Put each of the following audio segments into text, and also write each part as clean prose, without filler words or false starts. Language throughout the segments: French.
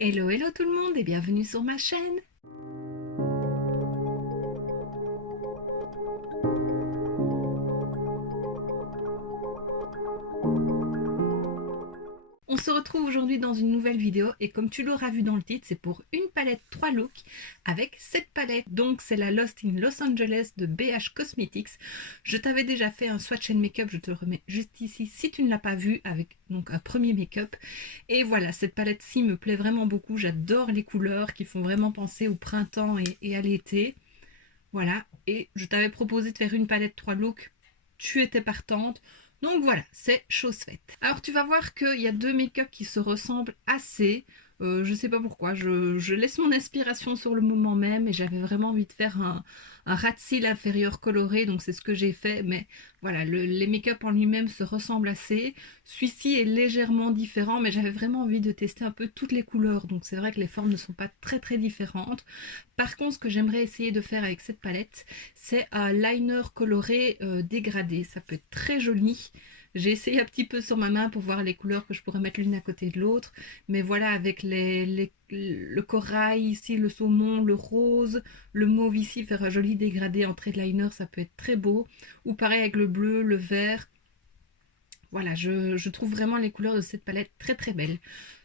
Hello, hello tout le monde et bienvenue sur ma chaîne. On se retrouve aujourd'hui dans une nouvelle vidéo et comme tu l'auras vu dans le titre, c'est pour une palette 3 looks avec cette palette. Donc c'est la Lost in Los Angeles de BH Cosmetics. Je t'avais déjà fait un swatch and make-up, je te le remets juste ici si tu ne l'as pas vu, avec donc un premier make-up. Et voilà, cette palette-ci me plaît vraiment beaucoup. J'adore les couleurs qui font vraiment penser au printemps et à l'été. Voilà, et je t'avais proposé de faire une palette 3 looks, tu étais partante. Donc voilà, c'est chose faite. Alors tu vas voir qu'il y a deux make-up qui se ressemblent assez. Je sais pas pourquoi, je laisse mon inspiration sur le moment même et j'avais vraiment envie de faire un rat de cils inférieur coloré, donc c'est ce que j'ai fait. Mais voilà, les make-up en lui-même se ressemblent assez. Celui-ci est légèrement différent, mais j'avais vraiment envie de tester un peu toutes les couleurs, donc c'est vrai que les formes ne sont pas très différentes. Par contre, ce que j'aimerais essayer de faire avec cette palette, c'est un liner coloré dégradé. Ça peut être très joli. J'ai essayé un petit peu sur ma main pour voir les couleurs que je pourrais mettre l'une à côté de l'autre. Mais voilà, avec le corail ici, le saumon, le rose, le mauve ici, faire un joli dégradé en trait de liner, ça peut être très beau. Ou pareil avec le bleu, le vert. Voilà, je trouve vraiment les couleurs de cette palette très belles.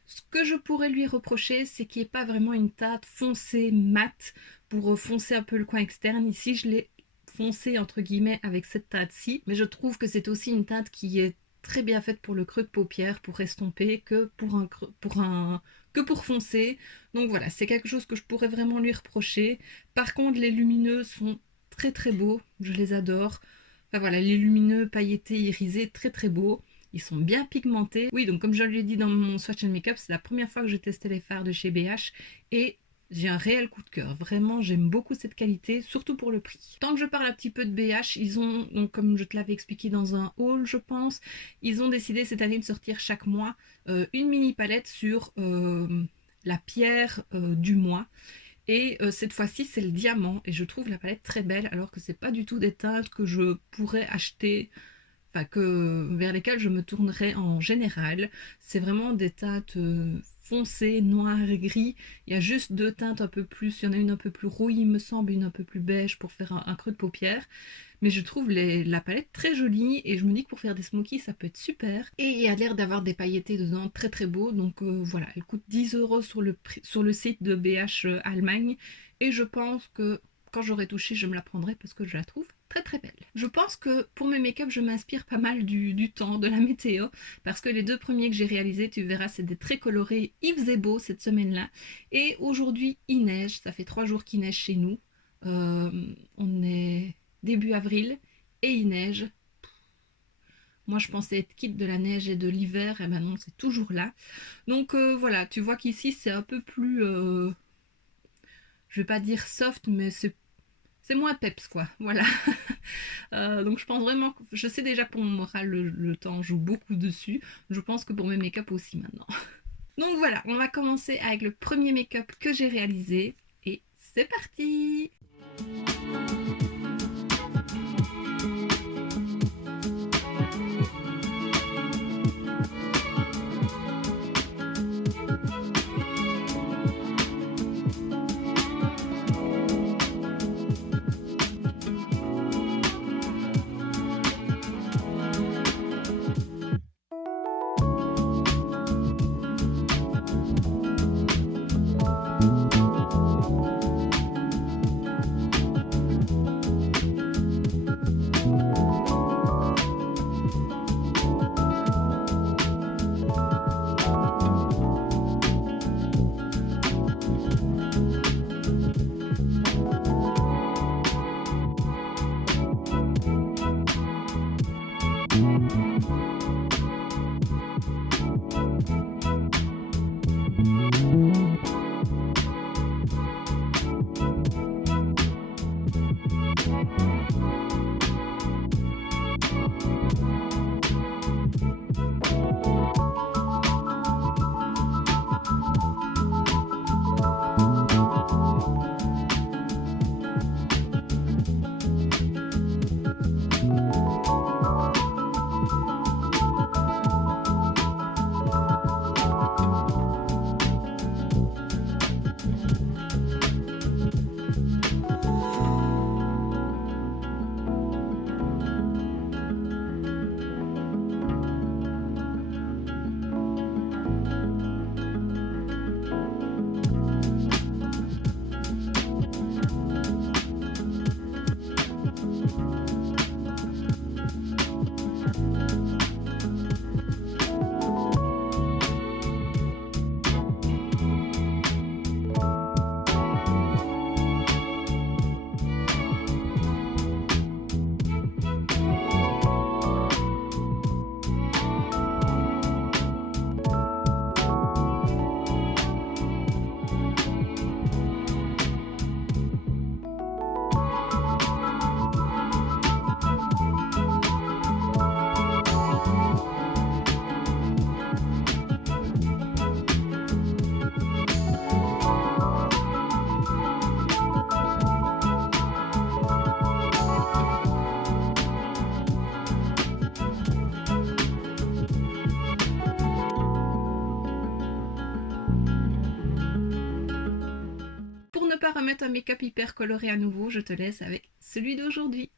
Ce que je pourrais lui reprocher, c'est qu'il n'y ait pas vraiment une teinte foncée mat pour foncer un peu le coin externe. Ici, je l'ai foncé entre guillemets avec cette teinte-ci, mais je trouve que c'est aussi une teinte qui est très bien faite pour le creux de paupière, pour estomper, que pour foncer. Donc voilà, c'est quelque chose que je pourrais vraiment lui reprocher. Par contre, les lumineux sont très beaux, je les adore. Enfin voilà, les lumineux, pailletés, irisés, très beaux. Ils sont bien pigmentés. Oui, donc comme je l'ai dit dans mon swatch and make-up, c'est la première fois que je testais les fards de chez BH et j'ai un réel coup de cœur. Vraiment, j'aime beaucoup cette qualité, surtout pour le prix. Tant que je parle un petit peu de BH, ils ont, donc comme je te l'avais expliqué dans un haul, je pense, ils ont décidé cette année de sortir chaque mois une mini palette sur la pierre du mois. Et cette fois-ci, c'est le diamant. Et je trouve la palette très belle, alors que c'est pas du tout des teintes que je pourrais acheter, enfin vers lesquelles je me tournerais en général. C'est vraiment des teintes foncées, noires et gris. Il y a juste deux teintes un peu plus. Il y en a une un peu plus rouille, il me semble, une un peu plus beige pour faire un creux de paupière. Mais je trouve la palette très jolie et je me dis que pour faire des smokies, ça peut être super. Et il y a l'air d'avoir des pailletés dedans très beau. Donc voilà, elle coûte 10 € sur le site de BH Allemagne. Et je pense que quand j'aurai touché, je me la prendrai parce que je la trouve très belle. Je pense que pour mes make-up, je m'inspire pas mal du temps, de la météo, parce que les deux premiers que j'ai réalisés, tu verras, c'est des très colorés. Il faisait beau cette semaine-là. Et aujourd'hui, il neige. Ça fait 3 jours qu'il neige chez nous. On est début avril et il neige. Moi, je pensais être quitte de la neige et de l'hiver, et ben non, c'est toujours là. Donc voilà, tu vois qu'ici, c'est un peu plus... je vais pas dire soft, mais c'est moins peps quoi, voilà. Donc je pense vraiment, je sais déjà que pour mon moral le temps joue beaucoup dessus, je pense que pour mes make-up aussi maintenant. Donc voilà, on va commencer avec le premier make-up que j'ai réalisé et c'est parti. pas remettre un make-up hyper coloré à nouveau, je te laisse avec celui d'aujourd'hui.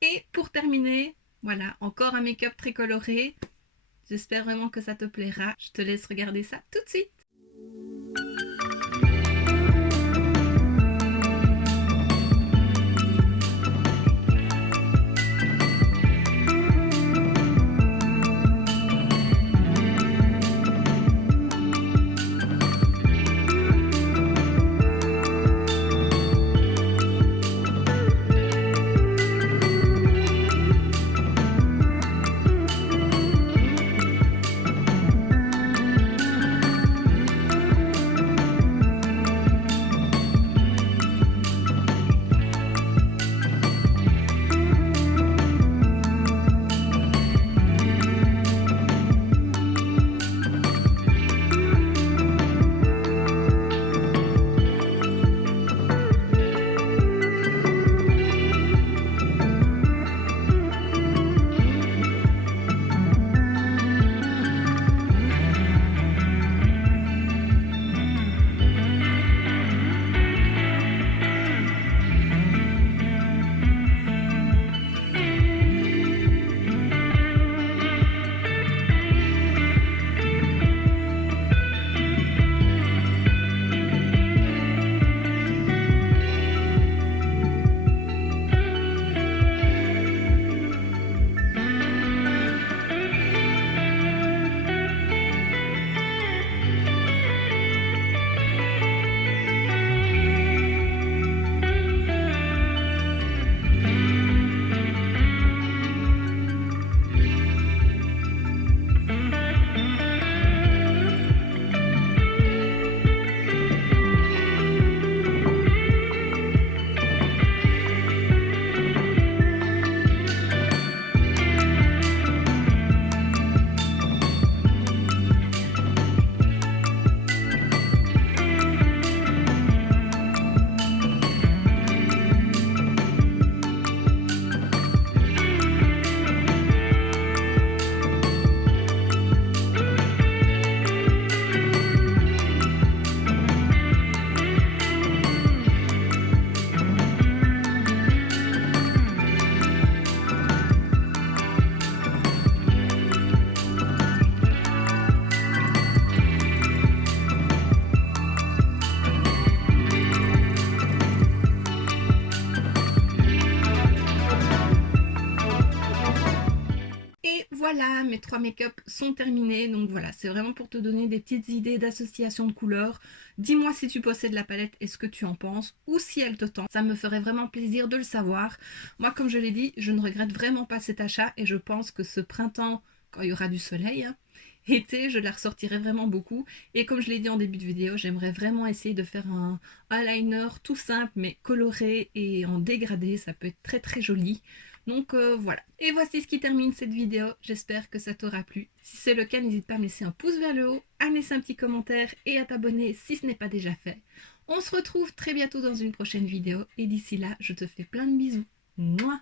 Et pour terminer, voilà, encore un make-up très coloré. J'espère vraiment que ça te plaira. Je te laisse regarder ça tout de suite. Voilà, mes 3 make-up sont terminés. Donc voilà, c'est vraiment pour te donner des petites idées d'association de couleurs. Dis-moi si tu possèdes la palette et ce que tu en penses ou si elle te tente. Ça me ferait vraiment plaisir de le savoir. Moi, comme je l'ai dit, je ne regrette vraiment pas cet achat et je pense que ce printemps, quand il y aura du soleil, hein, été, je la ressortirai vraiment beaucoup. Et comme je l'ai dit en début de vidéo, j'aimerais vraiment essayer de faire un eyeliner tout simple mais coloré et en dégradé. Ça peut être très très joli. Donc voilà. Et voici ce qui termine cette vidéo. J'espère que ça t'aura plu. Si c'est le cas, n'hésite pas à me laisser un pouce vers le haut, à me laisser un petit commentaire et à t'abonner si ce n'est pas déjà fait. On se retrouve très bientôt dans une prochaine vidéo. Et d'ici là, je te fais plein de bisous. Mouah.